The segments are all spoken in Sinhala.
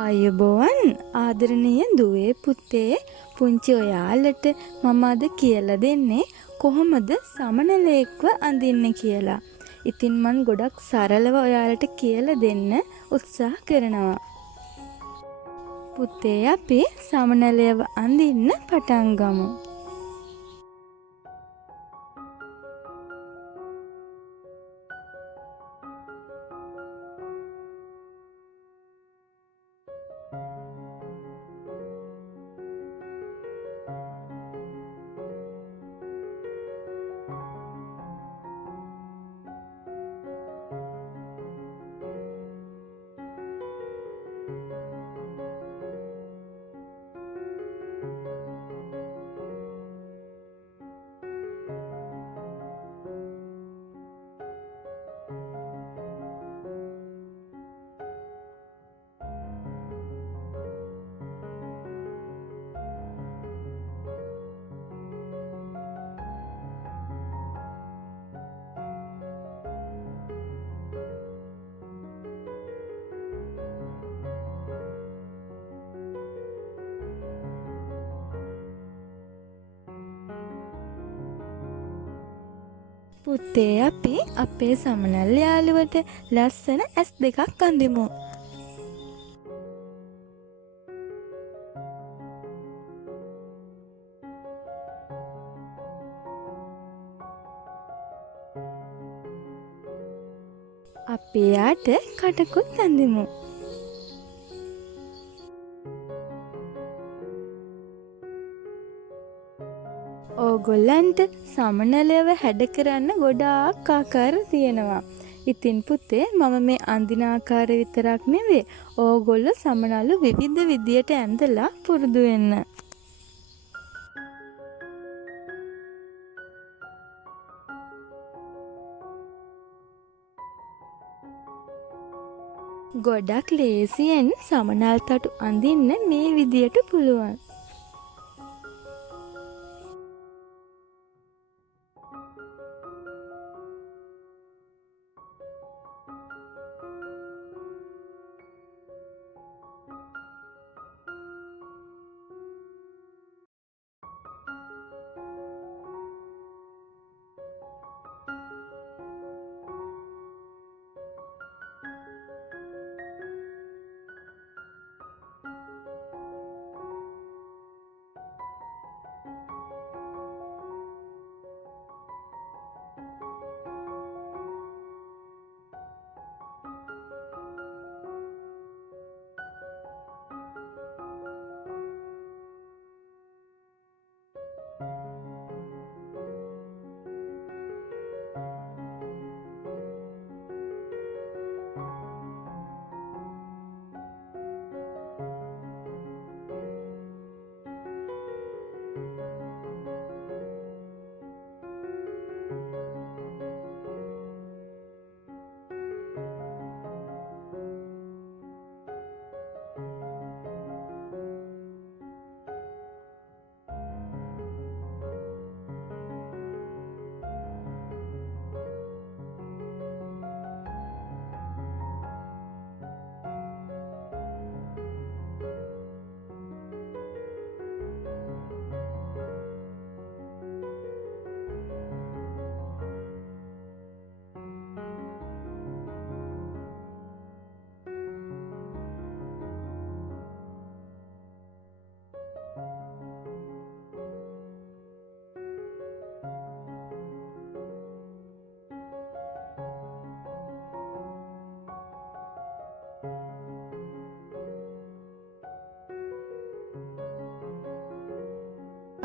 ආයුබෝවන් ආදරණීය දුවේ පුතේ පුංචි ඔයාලට මම අද කියලා දෙන්නේ කොහොමද සමනලයෙක්ව අඳින්නේ කියලා. ඉතින් මම ගොඩක් සරලව ඔයාලට කියලා දෙන්න උත්සාහ කරනවා. පුතේ අපි සමනලයව අඳින්න පටන් ගමු. පුතේ අපි අපේ සමනල් යාළුවට ලස්සන ඇස් දෙකක් අඳිමු. අපි යාට කටකුත් අඳිමු. ඕගොල්ලන්ට සමනලයව හැඩ කරන්න ගොඩාක් ආකාර තියෙනවා. ඉතින් පුතේ මම මේ අඳින ආකාරය විතරක් නෙවෙයි ඕගොල්ලෝ සමනලු විවිධ විදියට ඇඳලා පුරුදු වෙන්න. ගොඩක් ලේසියෙන් සමනල් තටු අඳින්න මේ විදියට පුළුවන්.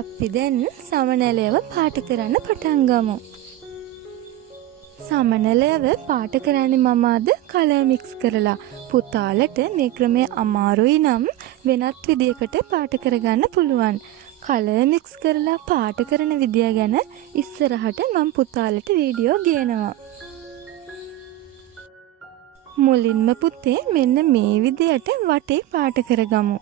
අපි දැන් සමනලයව පාට කරන්න පටන් ගමු. සමනලයව පාට කරන්නේ මම අද කලර් මික්ස් කරලා. පුතාලට මේ ක්‍රමය අමාරුයි නම් වෙනත් විදියකට පාට කරගන්න පුළුවන්. කලර් මික්ස් කරලා පාට කරන විදිය ගැන ඉස්සරහට මම පුතාලට වීඩියෝ ගේනවා. මුලින්ම පුතේ මෙන්න මේ විදියට වටේ පාට කරගමු.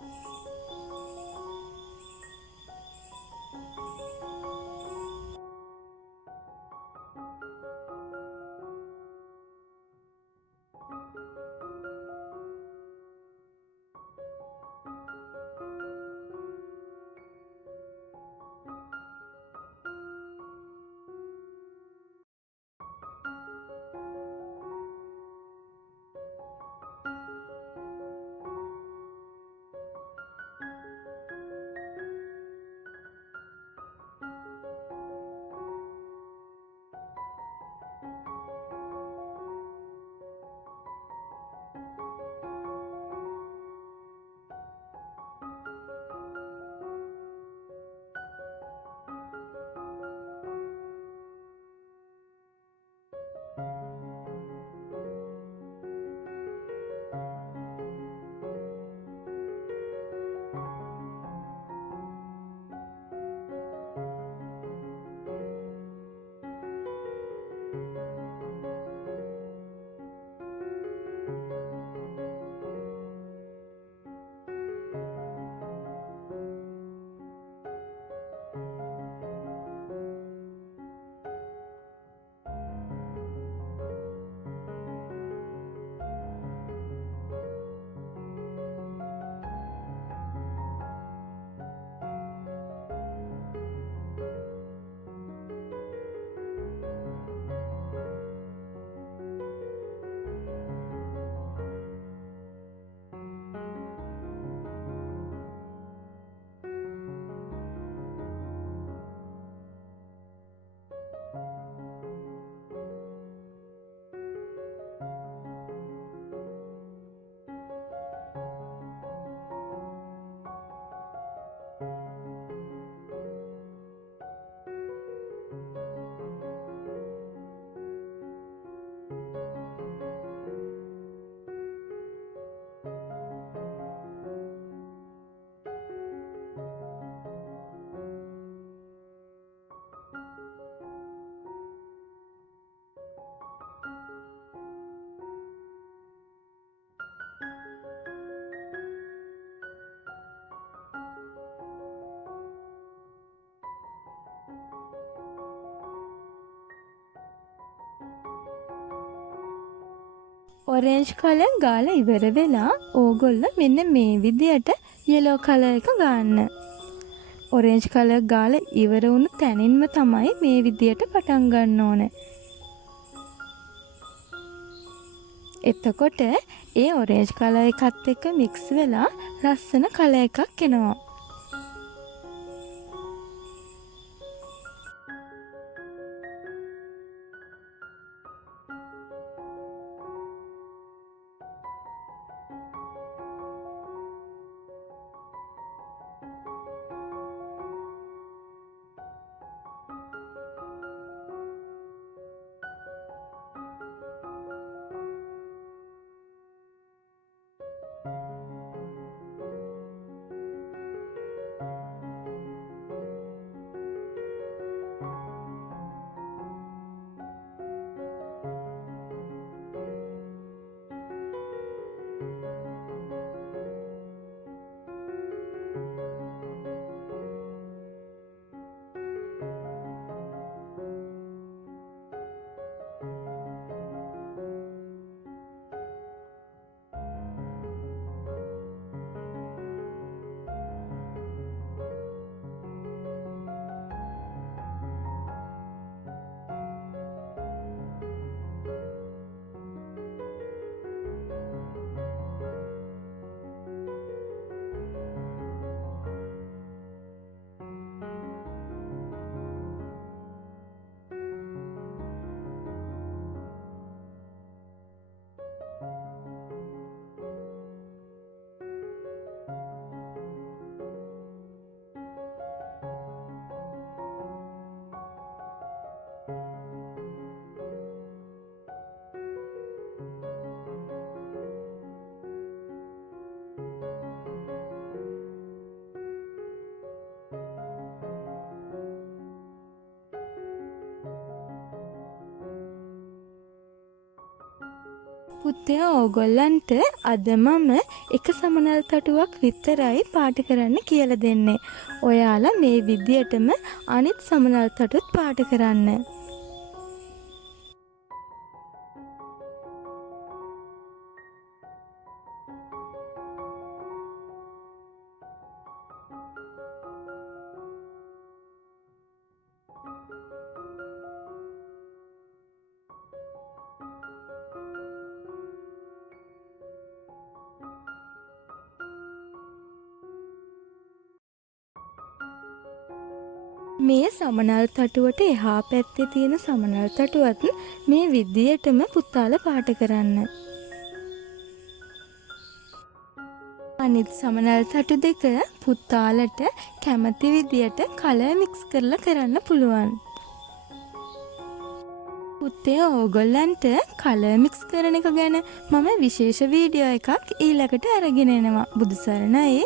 ඔරෙන්ජ් කලර් ගාලා ඉවර වෙලා ඕගොල්ලෝ මෙන්න මේ විදියට yellow කලර් එක ගන්න. ඔරෙන්ජ් කලර් ගාලා ඉවර වුණු තැනින්ම තමයි මේ විදියට පටන් ගන්න ඕනේ. එතකොට ඒ ඔරෙන්ජ් කලර් එකත් එක්ක මික්ස් වෙලා ලස්සන කලර් එකක් එනවා. පුතේ ඕගොල්ලන්ට අද මම එක සමනල් තටුවක් විතරයි පාට කරන්න කියලා දෙන්නේ. ඔයාලා මේ විදියටම අනිත් සමනල් තටුත් පාට කරන්න. මේ සමනල් තටුවට එහා පැත්තේ තියෙන සමනල් තටුවත් මේ විදියටම පුතාලා පාට කරන්න. අනිත් සමනල් තටු දෙක පුතාලට කැමති විදියට කලර් මික්ස් කරලා කරන්න පුළුවන්. පුතේ ඕගොල්ලන්ට කලර් මික්ස් කරන එක ගැන මම විශේෂ වීඩියෝ එකක් ඊළඟට අරගෙන එනවා. බුදු සරණයි.